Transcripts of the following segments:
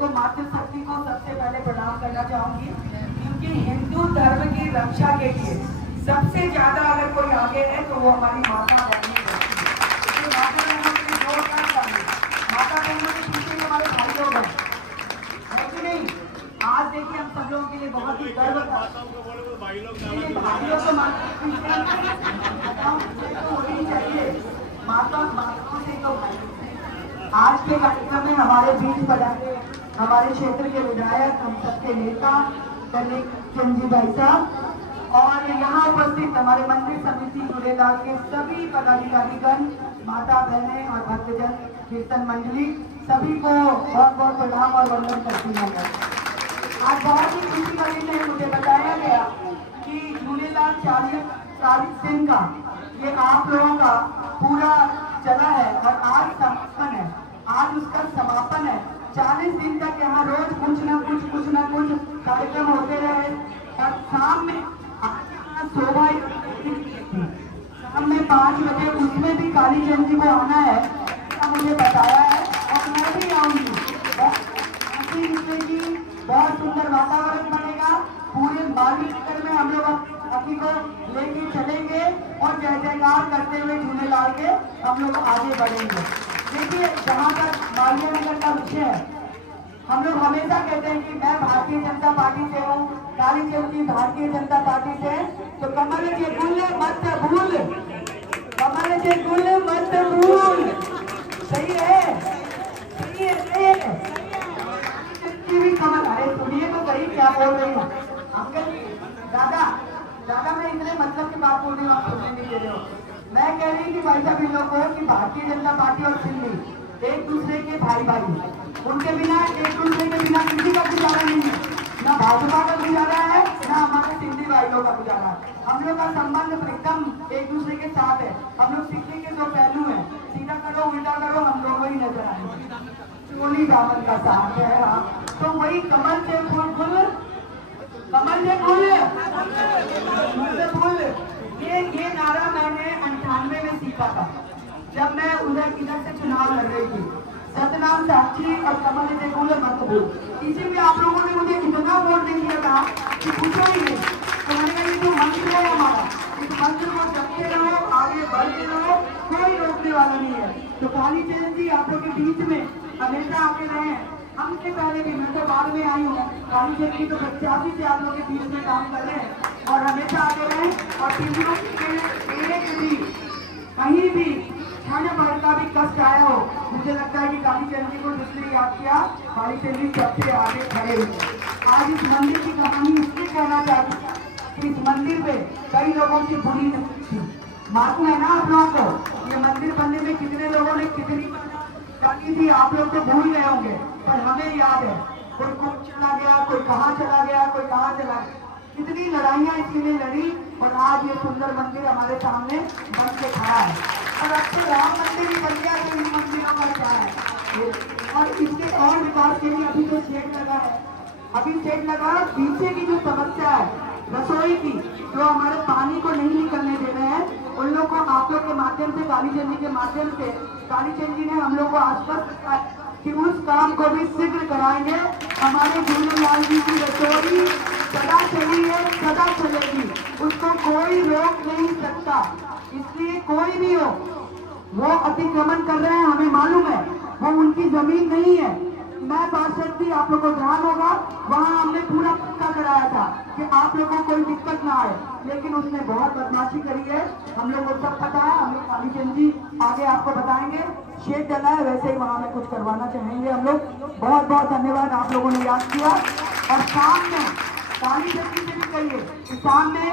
देखो मातृशक्ति को सबसे पहले प्रणाम करना चाहूंगी, क्योंकि हिंदू धर्म की रक्षा के लिए सबसे ज्यादा अगर कोई आगे है तो वो हमारी माता बहनें हैं। माता बहनों के लिए जोरदार ताली। माता बहनों के पीछे हमारे भाई लोग हैं कि नहीं। आज देखिए हम सब लोगों के लिए बहुत ही गर्व का भाइयों को होनी चाहिए, माताओं से तो भाई। आज के कार्यक्रम में हमारे बीच पधारे हमारे क्षेत्र के विधायक, हम सबके नेता कन्हैया चंद जी भाई साहब, और यहाँ उपस्थित हमारे मंदिर समिति झूलेलाल के सभी पदाधिकारीगण, माता बहनें और भक्तजन, कीर्तन मंडली, सभी को बहुत बहुत प्रणाम और वंदन करती हूँ। आज बहुत ही खुशी का दिन है। मुझे बताया गया कि झूलेलाल 40 दिन का ये आप लोगों का पूरा चला है और आज समापन है। आज उसका समापन है। 40 दिन तक यहाँ रोज कुछ ना कुछ कार्यक्रम होते रहे और शाम में शोभा शाम में 5 बजे उसमें भी काली चंद जी को आना है, मुझे बताया है और मैं भी आऊंगी। बहुत सुंदर वातावरण बनेगा। पूरे बालनगर में हम लोग अभी को लेके चलेंगे और जय जयकार करते हुए झूलेलाल के हम लोग आगे बढ़ेंगे। देखिए, जहाँ तक बालियानगर का विषय है, हम लोग हमेशा कहते हैं कि मैं भारतीय जनता पार्टी से हूँ, काली चंद जी भारतीय जनता पार्टी से, तो कमल के गुल मत भूल, कमल के गुल मत भूल। सही है, सही है, सही है। भी कमल, अरे सुनिए तो सही क्या बोल रही हूँ अंकल दादा मैं इतने मतलब की बात बोल रही हूँ, आप सुनने नहीं दे रहे हो। मैं कह रही थी भाई साहब इन लोगों को कि भारतीय जनता पार्टी और सिंधी एक दूसरे के भाई, उनके बिना एक दूसरे के बिना किसी का गुजारा नहीं है, ना भाजपा का गुजारा है ना हमारे सिंधी भाई लोग का गुजारा। हम लोग का संबंध एकदम एक दूसरे के साथ है। हम लोग सिक्के के 2 पहलू है, सीधा करो उल्टा करो, हम लोग वही नजर आएंगे। चोली दामन का साथ है, तो वही कमल से फूल, कमल से फूल, ये नारा मैंने 98 में सीखा था, जब मैं इधर से चुनाव लड़ रही थी। सतनाम साक्षी और कमल से फूल मत भूल। इसी में आप लोगों ने मुझे इतना वोट दे दिया था कि पूछो ही नहीं। तो मैंने कहा ये जो मंत्र है हमारा, इस मंत्र को जपते रहो, आगे बढ़ते रहो, कोई रोकने वाला नहीं है। तो काली चंद जी आप लोग के बीच में हमेशा आगे रहे। हमसे पहले भी, मैं तो बाद में आई हूँ, काली चंद जी तो 85 से आप लोग के बीच में काम कर रहे हैं और हमेशा आगे रहे। और तीनों के एक भी कहीं भी क्षण भर का भी कष्ट आया हो, मुझे लगता है कि काली चंद जी को जिसने याद किया, काली चंद जी सबसे आगे खड़े हुए। आज इस मंदिर की कहानी इसलिए कहना चाहती हूँ कि इस मंदिर पे कई लोगों की बुरी थी। मालूम है ना आप लोगों को, ये मंदिर बनने में कितने लोगों ने कितनी करनी थी, आप लोग तो भूल गए होंगे, पर हमें याद है। कोई कुछ चला गया, कोई कहाँ चला गया, कोई कहाँ चला गया, कितनी लड़ाइयाँ इसीलिए लड़ी और आज ये सुंदर मंदिर हमारे सामने बन के खड़ा है। और अब तो राम मंदिर भी बन गया, तो इन मंदिरों का क्या है। और इसके और विकास के लिए अभी तो शेड लगा है, अभी शेड लगा। पीछे की जो समस्या है रसोई की, जो हमारे पानी को नहीं निकलने दे रहे हैं, उन लोग को आप लोग के माध्यम से, काली चंद जी के माध्यम से, काली चंद जी ने हम लोग को आश्वस्त किया कि उस काम को भी शीघ्र कराएंगे। हमारे झूलेलाल जी की रसोई सदा चली है, सदा चलेगी, उसको कोई रोक नहीं सकता। इसलिए कोई भी हो, वो अतिक्रमण कर रहे हैं, हमें मालूम है, वो उनकी जमीन नहीं है। मैं पार्षद थी, आप लोगों को ध्यान होगा, वहाँ हमने पूरा पक्का कराया था कि आप लोगों को कोई दिक्कत ना आए, लेकिन उसने बहुत बदमाशी करी है। हम लोग को सब पता है, हम लोग काली चंद जी आगे आपको बताएंगे। शेड डला है, वैसे ही वहाँ में कुछ करवाना चाहेंगे हम लोग। बहुत बहुत धन्यवाद, आप लोगों ने याद किया। और शाम में काली चंद जी से भी कहिए कि शाम में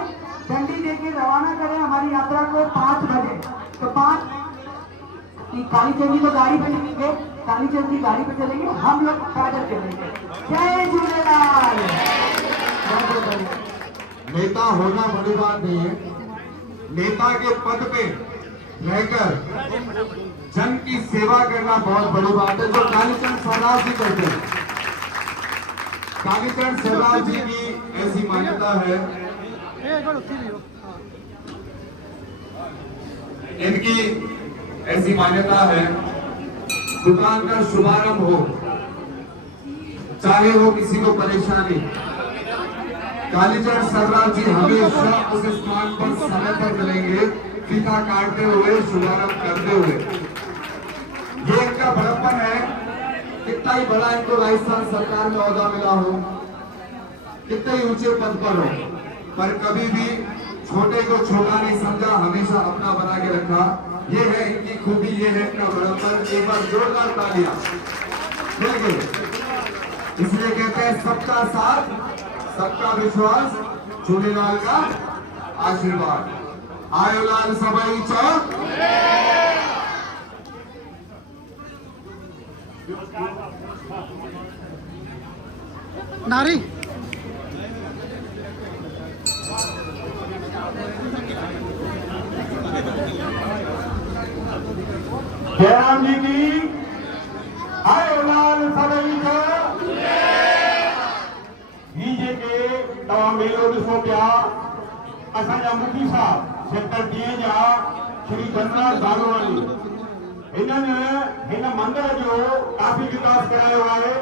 डंडी देके रवाना करें हमारी यात्रा को 5 बजे। तो 5 काली चंद जी तो गाड़ी पे चलेंगे, काली चंद जी गाड़ी पे चलेंगे, हम लोग पैदल चलेंगे। जय झूलेलाल। नेता होना बड़ी बात नहीं है, नेता के पद पे रहकर जन की सेवा करना बहुत बड़ी बात है, जो कालीचरण सरदार जी कहते हैं। कालीचरण सरदार जी की ऐसी मान्यता है, इनकी ऐसी मान्यता है, दुकान का शुभारंभ हो चाहे वो किसी को परेशानी। कालीचरण सर्राफ जी हमेशा उस स्थान पर समय पर मिलेंगे, फीता काटते हुए, शुभारंभ करते हुए। ये इनका बड़प्पन है, कितना ही बड़ा इनको राजस्थान सरकार में ओहदा मिला हो, कितने ही ऊंचे पद पर हो, पर कभी भी छोटे को छोटा नहीं समझा, हमेशा अपना बना के रखा। ये है इनकी खूबी, ये है इनका बड़प्पन। एक बार जोरदार तालियां। इसलिए कहते हैं सबका साथ, सबका विश्वास, झूलेलाल का आशीर्वाद। आयो लाल सबाई चौक। नारी जयराम जी की आयो लाल सभई जो बीजेपी तमाम मेलो ॾिसो पिया। असांजा मुखी साहब सेक्टर 10 जा श्री धनराज भागवानी हिननि हिन मंदिर जो काफ़ी विकास करायो आहे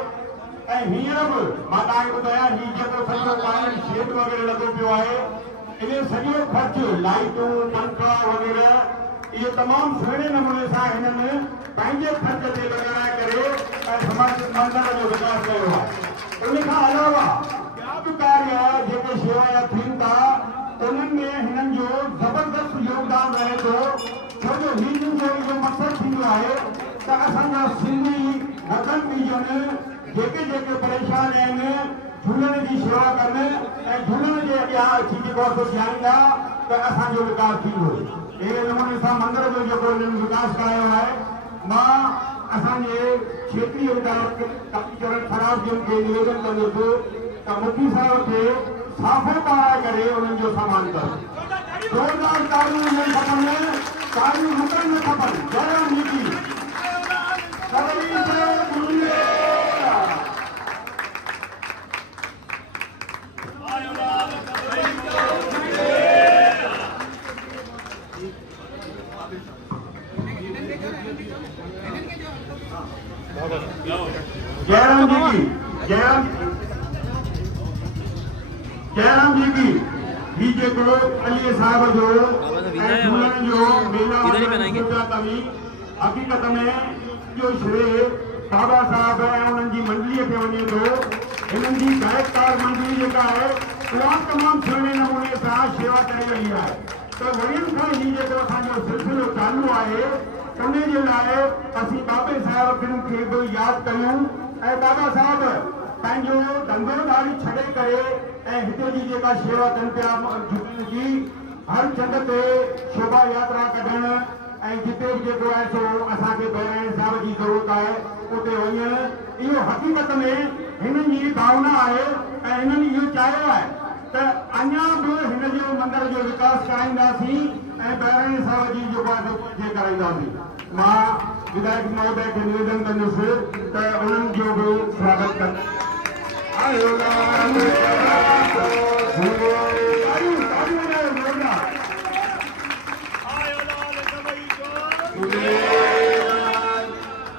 ऐं हींअर बि मां तव्हांखे ॿुधायां हीउ जेको सॼो पाण शेड वग़ैरह लॻो पियो आहे इन सॼो ख़र्च लाइटूं पंखा वग़ैरह ये तमाम सुहिणे नमूने सां हिननि पंहिंजे ख़र्च ते लॻाए करे ऐं मंदिर जो विकास कयो आहे। उन खां अलावा ॿिया बि कार्य जेके शेवा थियनि था उन्हनि में हिननि जो ज़बरदस्त योगदान रहे थो, छो जो हिननि जो इहो मक़सदु थींदो आहे त असांजा सिंधी वतन बीजनि जेके जेके परेशान आहिनि झूलण जी शेवा कनि ऐं झूलण जे अॻियां अची जेको आहे सो ॼाणींदा त असांजो विकास थींदो। अहिड़े नमूने सां मंदिर जो जेको हिननि विकास करायो आहे, मां असांजे क्षेत्रीय विधायक कालीचरण सर्राफ जिन खे निवेदन कंदुसि त मुखी साहिब खे साफ़ो पाराए करे उन्हनि जो सम्मान कनि। जोरदार तालियूं हुजणु खपनि, तालियूं रुकणु न खपनि। जयराम जी की सभई जय झूलेलाल। जयराम जी की जयराम जी की ही जेको अली साहब जो ऐं झूलण जो मेला कवि हक़ीक़त में जो श्रेय बाबा साहब ऐं उन्हनि जी मंडलीअ खे वञे थो। हिननि जी गायककार मंडली जेका आहे उहा तमामु सुहिणे नमूने सां शेवा करे रही आहे। त वरियनि खां ही जेको असांजो सिलसिलो चालू आहे उन जे लाइ असीं बाबे साहिब खे बि यादि कयूं ऐं बाबा साहब पंहिंजो धंधो धाड़ी छॾे करे ऐं हिते जी जेका शेवा कनि पिया झूलण जी हर चंड ते शोभा यात्रा कढणु ऐं जिते बि जेको आहे सो असांखे बहिराणे साहिब जी ज़रूरत आहे उते वञणु, इहो हक़ीक़त में हिननि जी भावना आहे ऐं हिननि इहो चाहियो आहे त अञा बि हिन जो मंदर जो विकास कराईंदासीं ऐं बहिराणे साहिब जी जेको आहे सो पूॼे कराईंदासीं। मां विधायक महोदय खे निवेदन कंदुसि त उन्हनि जो बि स्वागत कनि।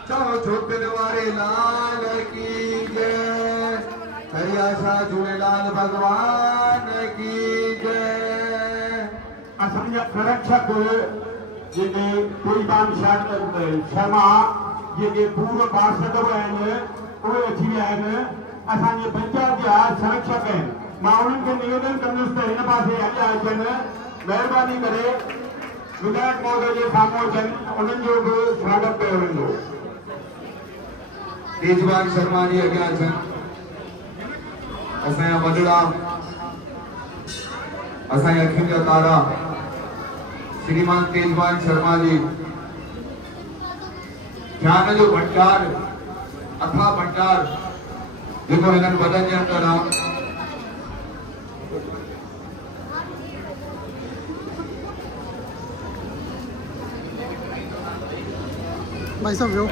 चलो झूलण वारे लाल की जय, हरियाशा झूलेलाल भगवान की जय। असांजा संरक्षक जेके तुलदान शर्मा जेके पूर्व पार्षद बि आहिनि उहे अची विया आहिनि, असांजे पंचायत जा संरक्षक आहिनि। मां उन्हनि खे निवेदन कंदुसि त हिन पासे अॻियां अचनि, महिरबानी करे विधायक महोदय जे साम्हूं अचनि, उन्हनि जो बि स्वागत कयो वेंदो। तेजवान शर्मा जी अॻियां अचनि, असांजा वॾड़ा, असांजी अखियुनि जा तारा श्रीमान तेजवान शर्मा जी ज्ञान जो भंडार, अथा भंडार जेको हिननि वॾनि जे अंदरि आहे, भाई साहब जो